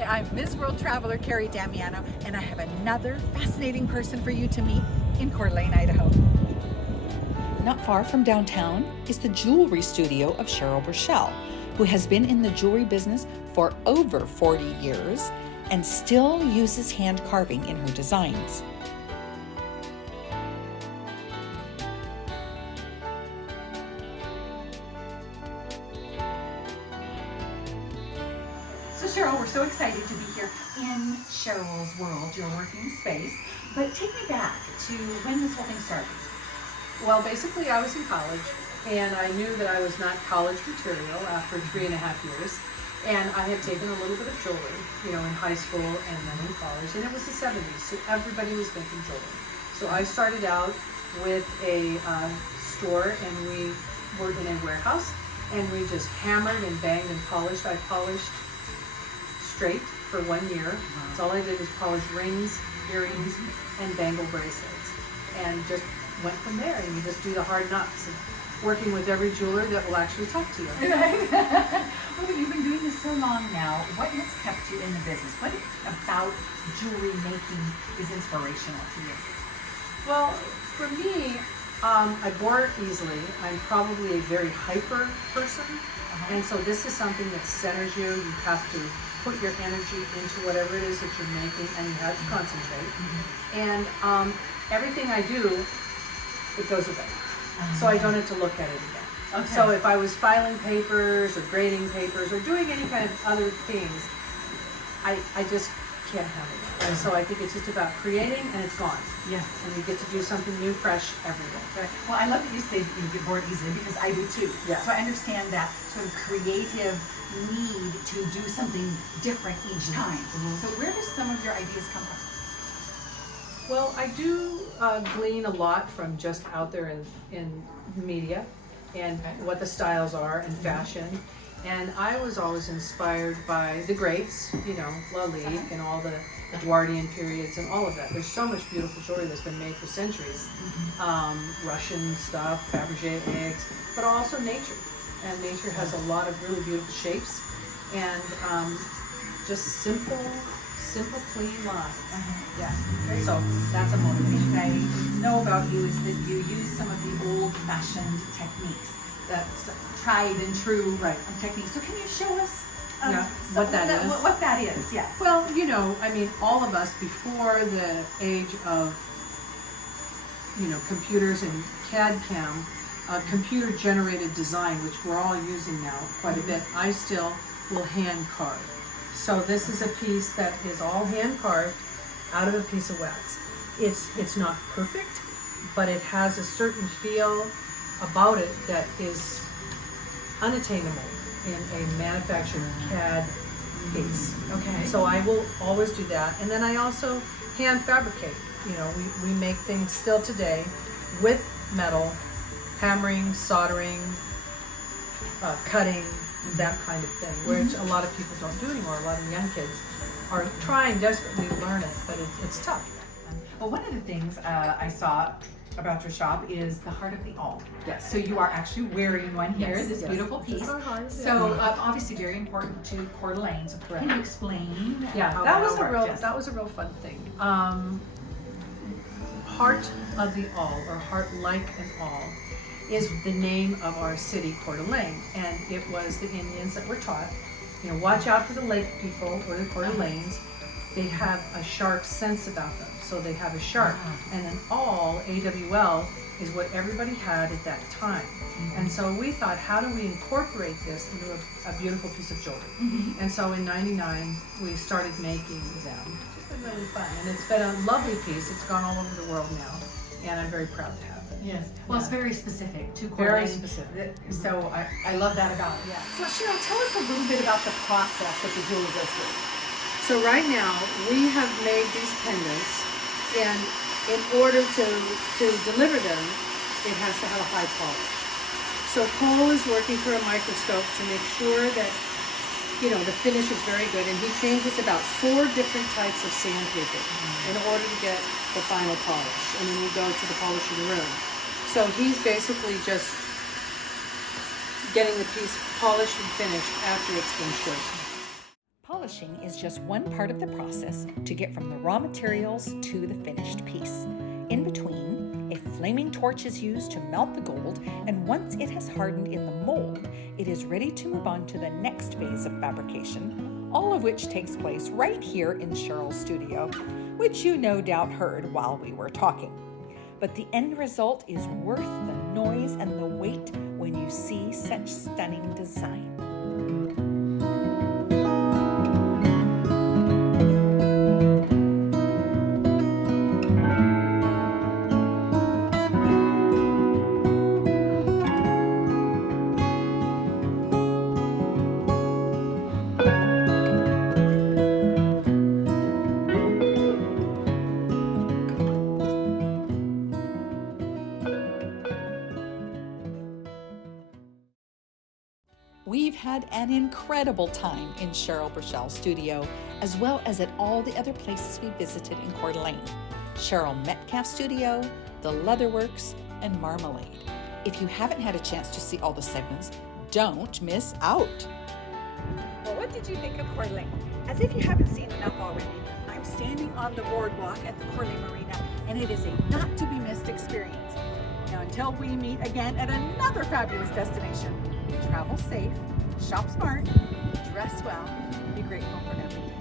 Hi, I'm Ms. World Traveler Carrie Damiano, and I have another fascinating person for you to meet in Coeur d'Alene, Idaho. Not far from downtown is the jewelry studio of Cheryl Burchell, who has been in the jewelry business for over 40 years and still uses hand carving in her designs. So Cheryl, we're so excited to be here in Cheryl's world, your working space. But take me back to when this whole thing started. Well, basically I was in college and I knew that I was not college material after 3.5 years. And I had taken a little bit of jewelry, in high school and then in college. And it was the 70s, so everybody was making jewelry. So I started out with a store, and we were in a warehouse, and we just hammered and banged and polished. I polished straight for 1 year. So all I did was polish rings, earrings, and bangle bracelets. And just went from there, and you just do the hard knocks of working with every jeweler that will actually talk to you. Well, you've been doing this so long now. What has kept you in the business? What about jewelry making is inspirational to you? Well, for me, I bore easily. I'm probably a very hyper person, and so this is something that centers you. You have to put your energy into whatever it is that you're making, and you have to concentrate. And everything I do, it goes away. So I don't have to look at it again. Okay. So if I was filing papers or grading papers or doing any kind of other things, I just can't handle it. And so I think it's just about creating, and it's gone. Yes. And you get to do something new, fresh every day. Right. Well, I love that you say that you get bored easily, because I do too. Yeah. So I understand that sort of creative need to do something different each time. So where do some of your ideas come from? Well, I do glean a lot from just out there in media and what the styles are and fashion. And I was always inspired by the greats, Lalique and all the Edwardian periods and all of that. There's so much beautiful jewelry that's been made for centuries. Russian stuff, Fabergé eggs, but also nature. And nature has a lot of really beautiful shapes and just simple, clean lines. Yeah. So that's a motivation. What I know about you is that you use some of the old-fashioned techniques, that's tried and true techniques. So can you show us what that is? What that is, yes. Well, all of us before the age of, computers and CAD/CAM, computer-generated design, which we're all using now quite a bit, I still will hand carve. So this is a piece that is all hand carved out of a piece of wax. It's not perfect, but it has a certain feel about it that is unattainable in a manufactured CAD piece. Okay. So I will always do that. And then I also hand fabricate. We make things still today with metal, hammering, soldering, cutting, that kind of thing, which a lot of people don't do anymore. A lot of young kids are trying desperately to learn it, but it's tough. Well, one of the things I saw about your shop is the heart of the awl. Yes. So you are actually wearing one here, Yes, this yes. beautiful This is piece. our heart, yeah. So obviously very important to Coeur d'Alene. So Correct. can you explain? Yeah, how that was a real fun thing. Heart of the awl, or heart like an awl, is the name of our city, Coeur d'Alene, and it was the Indians that were taught, watch out for the lake people or the Coeur d'Alenes. They have a sharp sense about them, so they have a sharp, and an awl, AWL, is what everybody had at that time. And so we thought, how do we incorporate this into a beautiful piece of jewelry? And so in '99, we started making them. It's been really fun, and it's been a lovely piece. It's gone all over the world now, and I'm very proud to have it. Yes. Well, it's very specific to Coeur Very d'Alene. specific. So I love that about it. Yeah. So Cheryl, tell us a little bit about the process that the jeweler goes through. So right now, we have made these pendants, and in order to deliver them, it has to have a high polish. So Cole is working through a microscope to make sure that, the finish is very good, and he changes about 4 different types of sandpaper in order to get the final polish, and then we go to the polishing room. So he's basically just getting the piece polished and finished after it's been shipped. polishing is just one part of the process to get from the raw materials to the finished piece. In between, a flaming torch is used to melt the gold, and once it has hardened in the mold, it is ready to move on to the next phase of fabrication, all of which takes place right here in Cheryl's studio, which you no doubt heard while we were talking. But the end result is worth the noise and the wait when you see such stunning design. We've had an incredible time in Cheryl Burchell's studio, as well as at all the other places we visited in Coeur d'Alene. Cheryl Metcalf's studio, the Leatherworks, and Marmalade. If you haven't had a chance to see all the segments, don't miss out. Well, what did you think of Coeur d'Alene? As if you haven't seen enough already, I'm standing on the boardwalk at the Coeur d'Alene Marina, and it is a not-to-be-missed experience. Now, until we meet again at another fabulous destination, travel safe, shop smart, dress well, be grateful for everything.